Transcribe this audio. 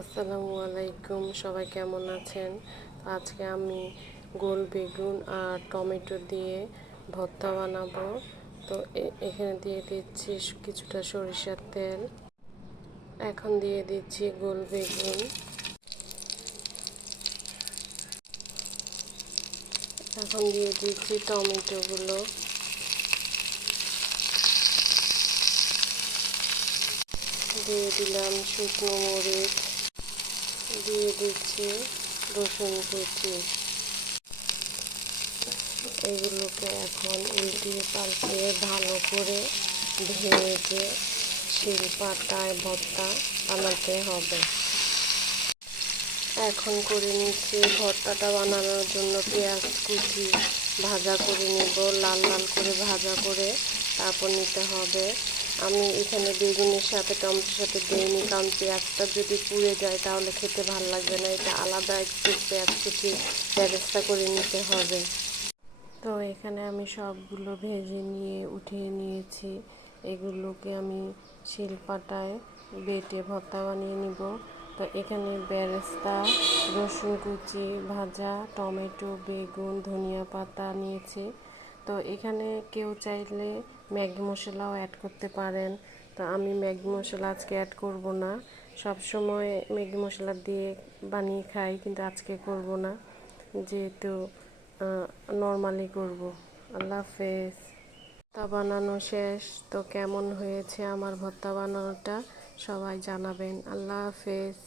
আসসালামু আলাইকুম, সবাই কেমন আছেন? আজকে আমি গোল বেগুন আর টমেটো দিয়ে ভর্তা বানাবো। তো এখানে দিয়ে দিচ্ছি কিছুটা সরিষার তেল। এখন দিয়ে দিচ্ছি গোল বেগুন। এখন দিয়ে দিচ্ছি টমেটোগুলো। দিয়ে দিলাম শুকনো মরিচ। দিয়ে দিচ্ছি রসুন কুচি। এগুলোকে এখন উল্টিয়ে পাল্টিয়ে ভালো করে ভেজে শিলপাটায় ভর্তা বানাতে হবে। এখন করে নিচ্ছি ভর্তাটা বানানোর জন্য পেঁয়াজ কুচি ভাজা করে নেব, লাল লাল করে ভাজা করে তারপর নিতে হবে। আমি এখানে বেগুনের সাথে টমেটোর সাথে দিইনি, কারণ পেঁয়াজটা যদি পুড়ে যায় তাহলে খেতে ভালো লাগবে না। এটা আলাদা একটু পেঁয়াজ কুচি বেরেস্তা করে নিতে হবে। তো এখানে আমি সবগুলো ভেজে নিয়ে উঠিয়ে নিয়েছি। এগুলোকে আমি শিলপাটায় বেটে ভর্তা বানিয়ে নিব। তো এখানে বেরেস্তা, রসুন কুচি, ভাজা টমেটো, বেগুন, ধনিয়া পাতা নিয়েছি। তো এখানে কেউ চাইলে ম্যাগি মশলাও অ্যাড করতে পারেন। তো আমি ম্যাগি মশলা আজকে অ্যাড করব না। সব সময় ম্যাগি মশলা দিয়ে বানিয়ে খাই, কিন্তু আজকে করব না, যেহেতু নর্মালি করব। আল্লাহ হাফেজ। ভর্তা বানানো শেষ। তো কেমন হয়েছে আমার ভর্তা বানানোটা সবাই জানাবেন। আল্লাহ হাফেজ।